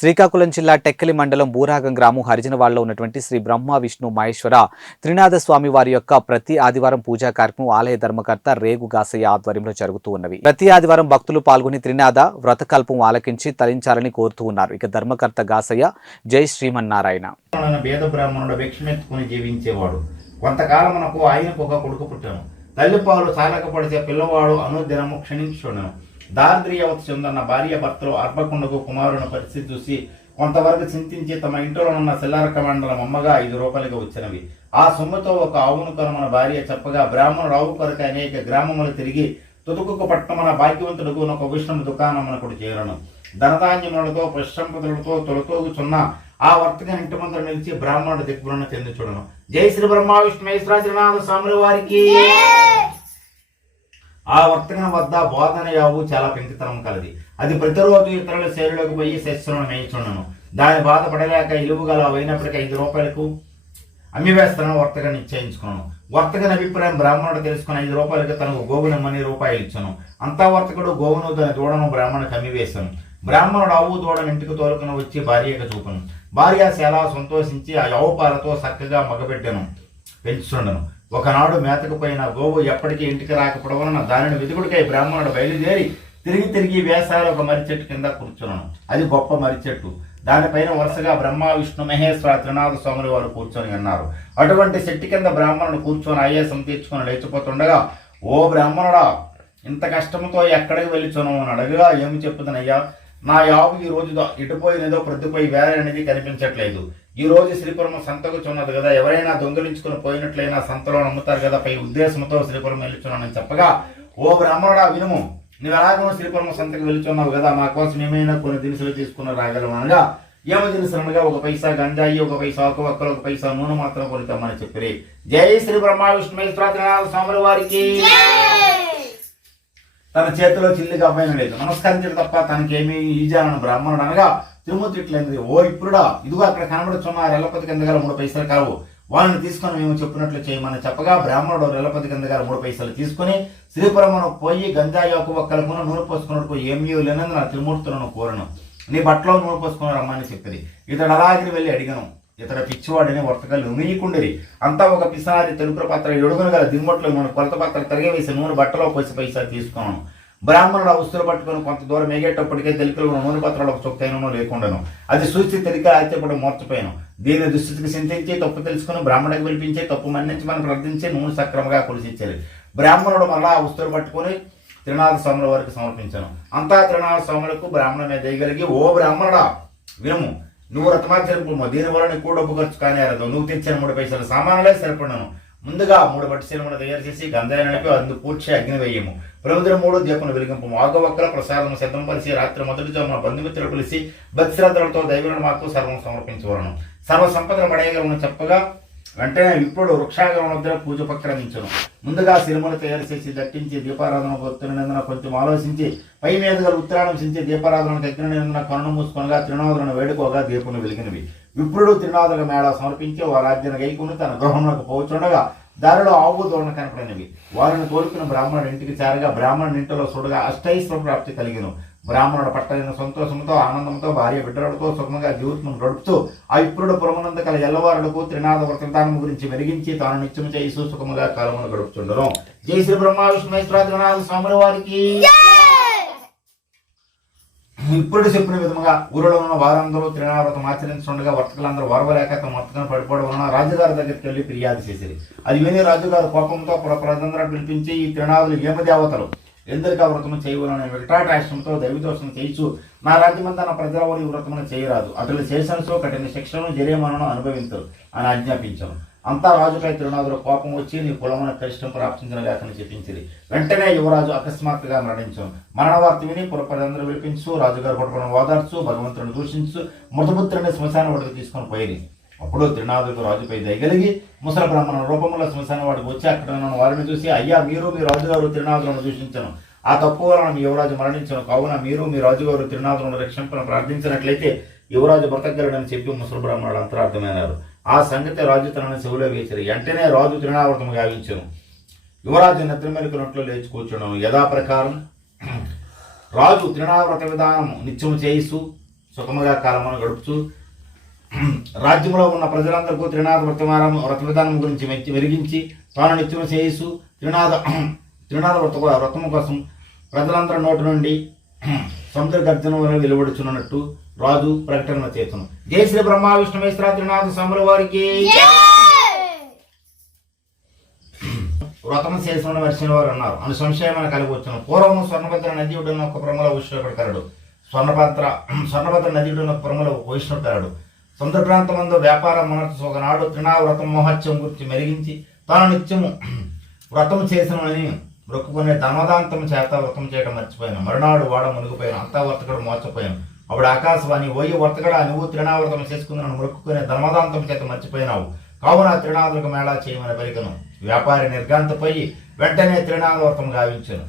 శ్రీకాకుళం జిల్లా టెక్కలి మండలం బూరాగం గ్రామం హరిజనవాడలో ఉన్నటువంటి శ్రీ బ్రహ్మ విష్ణు మహేశ్వర త్రినాథ స్వామి వారి యొక్క ప్రతి ఆదివారం పూజా కార్యక్రమం ఆలయ ధర్మకర్త రేగు గాసయ్య ఆధ్వర్యంలో జరుగుతూ ఉన్నవి. ప్రతి ఆదివారం భక్తులు పాల్గొని త్రినాథ వ్రతకల్పం ఆలకించి తరించాలని కోరుతూ ఉన్నారు. ఇక ధర్మకర్త గాసయ్య జై శ్రీమన్నారాయణ. భేద బ్రాహ్మణుడు జీవించేవాడు. కొంతకాలం మనకు ఆయనకు ఒక కొడుకు పుట్టాను తల్లిపాలు చాలకపడితే పిల్లవాడు అనుదినము క్షణించుండను దారిద్ర్యవతి చెందన్న భార్య భర్తలు అర్పకుండకు కుమారుని పరిస్థితి చూసి కొంతవరకు చింతించి తమ ఇంట్లో ఉన్న సిల్లారక మండలం అమ్మగా ఐదు రూపాయలుగా వచ్చినవి. ఆ సొమ్ముతో ఒక ఆవును కొనమన భార్య చెప్పగా బ్రాహ్మణుడు ఆవు కొరకు అనేక గ్రామములు తిరిగి తుతుకుకు పట్టమన భాగ్యవంతుడుకు ఒక విష్ణు దుకాణమునకుడు చేరను. ధనధాన్యములతో పుష్పంపతులతో తొలతోగుచున్న ఆ వర్తక ఇంటి ముందర నిలిచి బ్రాహ్మణుడు దిగ్గులను చెంది చూడను జై శ్రీ బ్రహ్మ విష్ణు మహేశ్వర శ్రీనాథ స్వామి వారికి. ఆ వర్తకన వద్ద బోధన యావు చాలా పెంకితనం కలది. అది ప్రతిరోజు ఇతరుల శైలిలోకి పోయి శస్త్రులను మేయిచుండను. దాని బాధపడలేక ఇలువు గల అయినప్పటికీ ఐదు రూపాయలకు అమ్మివేస్తాను వర్తకం నిశ్చయించుకున్నాను వర్తకని అభిప్రాయం బ్రాహ్మణుడు తెలుసుకుని ఐదు రూపాయలకి తనకు గోవునమ్మని రూపాయలు ఇచ్చాను. అంతా వర్తకుడు గోవును తన దూడను బ్రాహ్మణుడికి అమ్మివేశాను. బ్రాహ్మణుడు ఆవు దూడను ఇంటికి తోలుకుని వచ్చి భార్యకు చూపను. భార్య చాలా సంతోషించి ఆ ఆవు పాలతో చక్కగా మగబిడ్డను పెంచుతుండను ఒకనాడు మేతకు పోయిన గోవు ఎప్పటికీ ఇంటికి రాకపోవడం వలన దానిని వెతుకుడికై బ్రాహ్మణుడు బయలుదేరి తిరిగి తిరిగి వేసాలు ఒక మర్రి చెట్టు కింద కూర్చున్నాను అది గొప్ప మర్రి చెట్టు. దానిపైన వరుసగా బ్రహ్మ విష్ణు మహేశ్వర త్రినాథ స్వాములు వారు కూర్చొని ఉన్నారు. అటువంటి చెట్టు కింద బ్రాహ్మణుడు కూర్చొని ఆయాసం తీర్చుకొని లేచిపోతుండగా ఓ బ్రాహ్మణుడా ఇంత కష్టంతో ఎక్కడికి వెళ్ళిచును అని అడగగా ఏమి చెప్పుదనయ్యా? నా యావు ఈ రోజు ఇటుపోయినదో ప్రొద్దుపోయి వేరే అనేది కనిపించట్లేదు. ఈ రోజు శ్రీపురం సంతకు చున్నది కదా ఎవరైనా దొంగిలించుకుని పోయినట్లయినా సంతలో నమ్ముతారు కదా పై ఉద్దేశంతో శ్రీపురం వెళ్ళుచున్నానని చెప్పగా ఓ బ్రాహ్మణుడా వినుము నువ్వు ఎలాగో శ్రీపురం సంతకు వెళ్ళుచున్నావు కదా మా కోసం ఏమైనా కొన్ని దినుసులు తీసుకుని రాగలము అనగా ఏమ దినుసులనగా ఒక పైసా గంజాయి ఒక పైసా ఒక ఒక్కరు ఒక పైసా నూనె మాత్రం కొనితామని చెప్పి జై శ్రీ బ్రహ్మ విష్ణు స్వామి వారికి. తన చేతిలో చిల్లిగా అమ్మాయిన లేదు. నమస్కరించడం తప్ప తనకేమీ ఈజాలను బ్రాహ్మణుడు అనగా తిరుమతి ఓ ఇప్పుడు ఇదిగో అక్కడ కనబడుచున్న రెల్లపతి కింద గల మూడు పైసలు కావు. వాళ్ళని తీసుకొని మేము చెప్పినట్లు చేయమని చెప్పగా బ్రాహ్మణుడు రెల్లపతి కింద గల మూడు పైసలు తీసుకుని శ్రీపురమును పోయి గంజాయి ఒక ఒక్కలకును నూనె పోసుకున్నట్టు ఏమీ లేనందున త్రిమూర్తులను కోరను. నీ బట్టలో నూనె పోసుకుని రమ్మని చెప్పింది. ఇతడు అలాగిరి వెళ్ళి అడిగను. ఇతర పిచ్చివాడిని వర్తకాలు ఉమియకుండిరి అంతా ఒక పిసారి తెలుపు పాత్ర ఎడుగును గల దిమ్మట్లో మన కొలత పాత్ర తిరగవేసి నూనె బట్టలో పోసి పైసా తీసుకున్నాను. బ్రాహ్మణుడు ఆ వస్తువులు పట్టుకొని కొంత దూరం ఎగేటప్పటికే తెలుపులో ఉన్న నూనె పాత్రలో ఒక చొక్కైనను లేకుండాను. అది చూసి తెలిక ఆశ్చర్యపడి మర్చిపోయాను. దీని దుస్థితికి చింతించి తప్పు తెలుసుకుని బ్రాహ్మణకు పిలిపించి తప్పు మన్నించి మనం ప్రార్థించి నూనె సక్రమంగా కొలిసిచ్చారు. బ్రాహ్మణుడు మళ్ళా ఆ వస్తువులు పట్టుకొని త్రినాథ స్వాముల వరకు సమర్పించాను. అంతా త్రినాథ స్వాములకు బ్రాహ్మణ మీద దయగలిగి ఓ బ్రాహ్మణుడా వినము నువ్వు రత్నాచరింపు దీని వల్ల నీకు కూడా డబ్బు ఖర్చు కానీ నువ్వు తెచ్చిన మూడు పైసలు సామానులే సరిపడను. ముందుగా మూడు పట్టు శిలమును తయారు చేసి గంధాయి నడిపి అందు పూర్చి అగ్ని వేయము. ప్రముద్ర మూడు దీపను వెలిగింపు. ఆగవక్కల ప్రసాదం సిద్ధం పరిచి రాత్రి మొదటి జామున బంధుమిత్రులు పిలిచి భక్తిశ్రద్ధలతో దైవులను మాకు సర్వం సమర్పించవలను. సర్వ సంపదలు పడేయగలను చెప్పగా వెంటనే ఇప్పుడు వృక్షాగరం వద్ద పూజ ఉపక్రమించను ముందుగా సినిమలు తయారు చేసి దట్టించి దీపారాధన భక్తులనందున కొంచెం ఆలోచించి పై మీదుగా ఉత్తరాయణం సించి దీపారాధన దగ్గర కొనను మూసుకొనగా త్రినాథులను వేడుకోగా దీపములు వెలిగినవి. విప్రుడు త్రినాథుల మేళ సమర్పించి వారాజ్యను గైకుని తన గృహంలోకి పోచుండగా దారిలో ఆవు దోరణ కనపడినవి. వారిని కోరుకున్న బ్రాహ్మణుడు ఇంటికి చేరగా బ్రాహ్మణుడి ఇంటిలో చూడగా అష్టైశ్వర ప్రాప్తి కలిగిను. బ్రాహ్మణుడు పట్టలేని సంతోషంతో ఆనందంతో భార్య బిడ్డలతో సుఖంగా జీవితం గడుపుతూ ఆ ఇప్పుడు పురమనంద కల ఎల్లవారులకు త్రినాథ వ్రతదానం గురించి వెలిగించి తాను నిత్యము చేసి సుఖముగా కాలమును గడుపుతుండను జై శ్రీ బ్రహ్మ విష్ణు త్రినాథ స్వాముల వారికి. ఇప్పుడు చెప్పిన విధముగా ఊరిలో ఉన్న వారందరూ త్రినావ్రతం ఆచరించుండగా వర్తకులందరూ వరవలేక తమ వర్తకం పడిపోవడం వలన రాజుగారి దగ్గరికి వెళ్ళి ఫిర్యాదు చేసేది అది విని రాజుగారు కోపంతో పుర ప్రజలందరూ పిలిపించి ఈ త్రినాథులు ఏమదేవతలు ఎందుకు ఆ వ్రతము చేయవలని వికటాటాశ్రమంతో దైవదోషం చేయించు. నా రాజ్యమంతా నా ప్రజలవరు ఈ వ్రతమును చేయరాదు. అతడు చేసనసో కఠిన శిక్షను జరిమానను అనుభవించరు అని ఆజ్ఞాపించాను. అంతా రాజుపై తిరునాథుడు కోపం వచ్చి నీ కులమున కలిష్టం ప్రాప్తించిన లేకని చెప్పించింది వెంటనే యువరాజు అకస్మాత్తుగా మరణించాను. మరణ వార్త విని పురపరందరూ వినిపించు రాజుగారు కొట్టుకుని ఓదార్చు భగవంతుని దూషించు మృతపుత్రుని శ్మశాన వాడికి తీసుకొని పోయింది అప్పుడు త్రినాథుడు రాజుపై దయగలిగి ముసల బ్రాహ్మణ రూపంలో శ్మశాన వాడికి వచ్చి అక్కడ ఉన్న వారిని చూసి అయ్యా మీరు మీ రాజుగారు త్రినాథులను దూషించను. ఆ తప్పు వలన మీ యువరాజు మరణించను కావున మీరు మీ రాజుగారు త్రినాథులను రక్షింపను ప్రార్థించినట్లయితే యువరాజు బ్రతకగలడని చెప్పి ముసలి బ్రాహ్మణుడు అంతరార్థమైనారు ఆ సంగతి రాజు తనను శివులో వేచరు. వెంటనే రాజు త్రినావర్తము గావించను. యువరాజు నిద్ర మెలుకున్నట్లు లేచి కూర్చున్నాను. యథాప్రకారం రాజు త్రినావ్రత విధానం నిత్యము చేయిస్తూ సుఖముగా కాలమును గడుపుతూ రాజ్యంలో ఉన్న ప్రజలందరికీ త్రినాథ వ్రతమానం వ్రత విధానం గురించి మెచ్చి మెరిగించి తాను నిత్యం చేయిస్తూ త్రినాథ త్రినాథ వ్రత వ్రతము కోసం ప్రజలందరి నోటి నుండి సముద్ర గర్జన వెలువడుచున్నట్టు రాజు ప్రకటన చేతును. జై శ్రీ బ్రహ్మ విష్ణు మేశ్వర త్రినాథ స్వాముల వారికి. వ్రతం చేసిన వర్షిన వారు అన్నారు అని సంశయమైన కలిగి వచ్చిన పూర్వము స్వర్ణభద్ర నది ఒడ్డున ఒక ప్రమల వైష్ణవుడు స్వర్ణభద్ర స్వర్ణభద్ర నది ఒడ్డున ఒక ప్రమల వైష్ణవుడు ప్రాంతం ప్రాంతమందు వ్యాపార మనసు ఒకనాడు త్రినావ్రతం మహత్యం గురించి మెరిగించి తాను నిత్యము వ్రతం చేసినని మొక్కుకునే ధనదాంతం చేత వ్రతం చేయడం మర్చిపోయాను. మరునాడు వాడ మునిగిపోయాను. అంతా వర్తకుడు మోసపోయాను. అప్పుడు ఆకాశవాణి ఓయి వర్తకడా? నువ్వు త్రిణావ్రతం చేసుకుందని మొక్కుకునే ధనదాంతం చేత మర్చిపోయినావు. కావున త్రినాథులకు మేళా చేయమని పలికను. వ్యాపారి నిర్గాంతపోయి వెంటనే త్రినాథవ్రతం గావించను.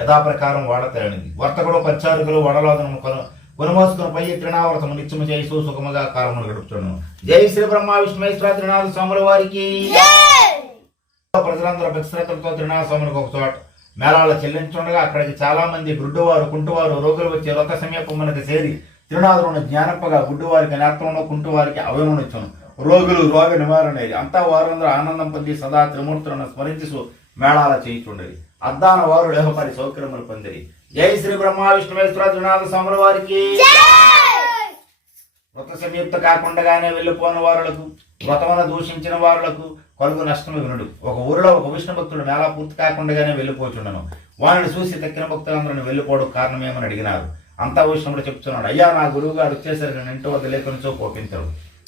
యథాప్రకారం వాడ తేలింది. వర్తకుడు పరిచారకులు వడలోదనము కొను కొనుమోసుకుని పోయి త్రినావ్రతము నిత్యము చేస్తూ సుఖముగా కాలమును గడుపుతున్నాను జై శ్రీ బ్రహ్మ విష్ణుమేశ్వర త్రినాథ స్వాముల వారికి. ప్రజలందరూ భక్తిశ్రద్ధలతో త్రినాథ ఒక చోట మేళాలు చెల్లించుండగా అక్కడికి చాలా మంది గుడ్డువారు కుంటువారు రోగులు వచ్చి రథ సమీపమునకు చేరి త్రినాథులను జ్ఞానప్పగా గుడ్డువారికి నేత్రంలో కుంటువారికి అవయమునిచ్చును రోగులు రోగ నివారణ అంతా వారందరూ ఆనందం పొంది సదా త్రిమూర్తులను స్మరించు మేళాల చేయించుండేది అద్దాన వారు లేహపరి సౌకర్యములు పొందిరి. జై శ్రీ బ్రహ్మ విష్ణుమేశ్వర త్రినాథ స్వాముల వారికి. వ్రత సంయుక్త కాకుండానే వెళ్ళిపోని వారులకు వ్రతమున దూషించిన వారులకు కలుగు నష్టము వినుడు ఒక ఊరిలో ఒక విష్ణు భక్తుడు మేళా పూర్తి కాకుండానే వెళ్ళిపోచుండను. వారిని చూసి తక్కిన భక్తులందరిని వెళ్ళిపోవడం కారణమేమని అడిగినారు. అంతా విష్ణుడు చెప్తున్నాడు అయ్యా నా గురువు గారు వచ్చేసరికి నేను ఇంటి వద్ద లేఖనిచో కోపించడు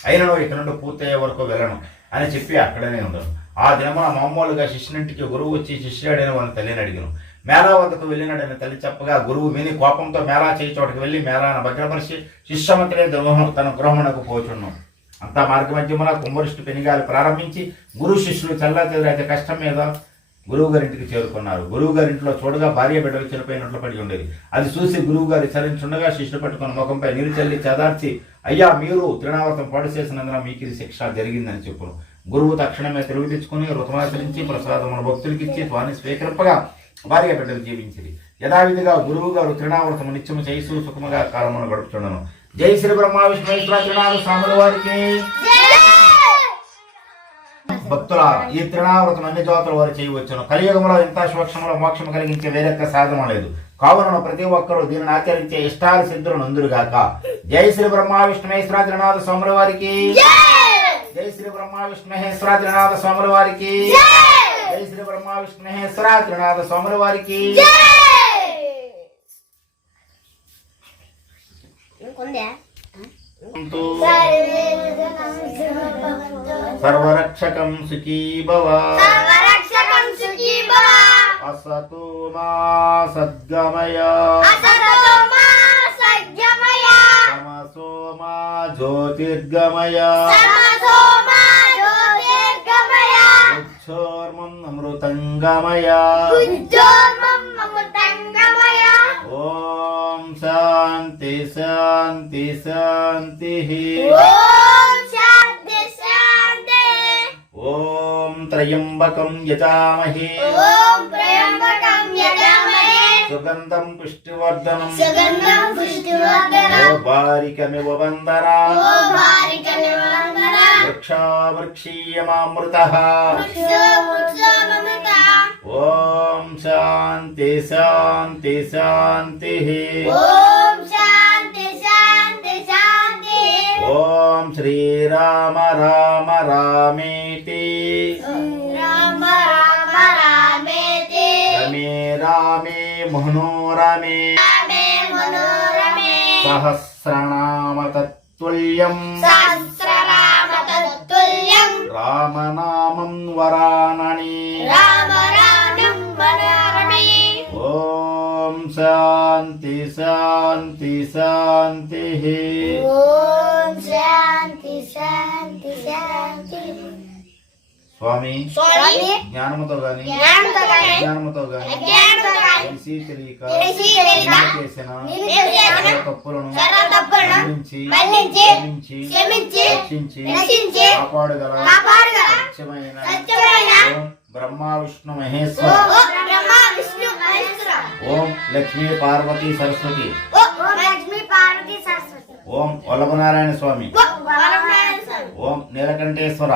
అయినను ఇక్కడ నుండి పూర్తయ్యే వరకు వెళ్ళను అని చెప్పి అక్కడనే ఉండను ఆ దినమున మామూలుగా శిష్యునింటికి గురువు వచ్చి శిష్యుడైన వాళ్ళని తల్లిని అడిగాను. మేళా వద్దకు వెళ్ళినాడని తల్లి చెప్పగా గురువు విని కోపంతో మేళా చేయి చోటకి వెళ్ళి మేళాను భద్రపరిచి శిష్యమతినే ద్రోహం తన గృహమునకు పోచున్నాం అంతా మార్గ మధ్యమున కుంభరిష్టు ప్రారంభించి గురు శిష్యులు చల్లా చెదరైతే కష్టం మీద గురువు గారింటికి చేరుకున్నారు. గురువు గారింట్లో చూడగా భార్య బిడ్డలు చనిపోయినట్లు పడి ఉండేది. అది చూసి గురువు గారి చరించుండగా శిష్యులు పట్టుకున్న ముఖంపై నీరు చల్లి చదార్చి అయ్యా మీరు త్రినావర్తం పాడు చేసినందున మీకు ఇది శిక్ష జరిగిందని చెప్పును. గురువు తక్షణమే తిరుగు తెచ్చుకుని ఋతమాచరించి ప్రసాదమున భక్తులకిచ్చి స్వామి స్వీకరింపగా భార్య బిడ్డలు జీవించింది యథావిధిగా గురువు గారు త్రినావర్తము నిత్యము చేసు సుఖముగా కాలమును గడుపుచుండను. జై శ్రీ బ్రహ్మ విష్ణు త్రినాథ స్వాముల వారికి భక్తుల ఈ త్రినావృతం అన్ని జోతల వారు చేయవచ్చును. కలియుగంలో ఇంత సూక్ష్మంలో మోక్షం కలిగించే వేరొక్క సాధనం లేదు. కావున ప్రతి ఒక్కరూ దీనిని ఆచరించే ఇష్టాల సిద్ధులు నందురుగాక. జై శ్రీ బ్రహ్మ విష్ణుమేశ్వర త్రినాథ స్వాముల వారికి జై శ్రీ బ్రహ్మ విష్ణుమహేశ్వర త్రినాథ స్వాముల వారికి జై శ్రీ బ్రహ్మ విష్ణుమహేశ్వర త్రినాథ స్వాముల వారికి కొందే సర్వరక్షకం సుఖీ భవ సర్వరక్షకం సుఖీ భవ అసతో మా సద్గమయ. అసతో మా సజ్జమయ తమసో మా జ్యోతిర్గమయ. తమసో మా జ్యోతిర్గమయ. అమృతంగమయ ఓం శాంతి శాంతి శాంతి. ఓం త్రయంబకం యజామహే. సుగంధం పుష్టివర్ధనం. సుగంధం ఓ పుష్టివర్ధనం బారికమివ వందన. ఓ వృక్షావృక్షీయమామృత. వృక్షో వృక్షోమమృత ఓం శాంతి శాంతి శాంతి. ఓం శాంతి శాంతి శాంతి. ఓం శ్రీరామ రామ రామేతి. రామ రామ రామేతి. రమే రామే మనోరమే. సహస్రనామ తత్తుల్యం సహస్రనామ తత్తుల్యం రామనామం వరానని. గాని, అజ్ఞానముతో గాని అజ్ఞానముతో గాని, తెలిసి తెలియక తెలిసి తెలియక నేను చేసిన నేను చేసిన సర్వ తప్పులను సర్వ తప్పులను మన్నించి మన్నించి, క్షమించి క్షమించి, రక్షించి రక్షించి, కాపాడగల కాపాడగల సత్యమైన సత్యమైన ఓం బ్రహ్మ విష్ణు మహేశ్వర ఓం లక్ష్మీ పార్వతీ సరస్వతి. ఓం వల్లభనారాయణ స్వామి. ఓం నీలకంఠేశ్వర.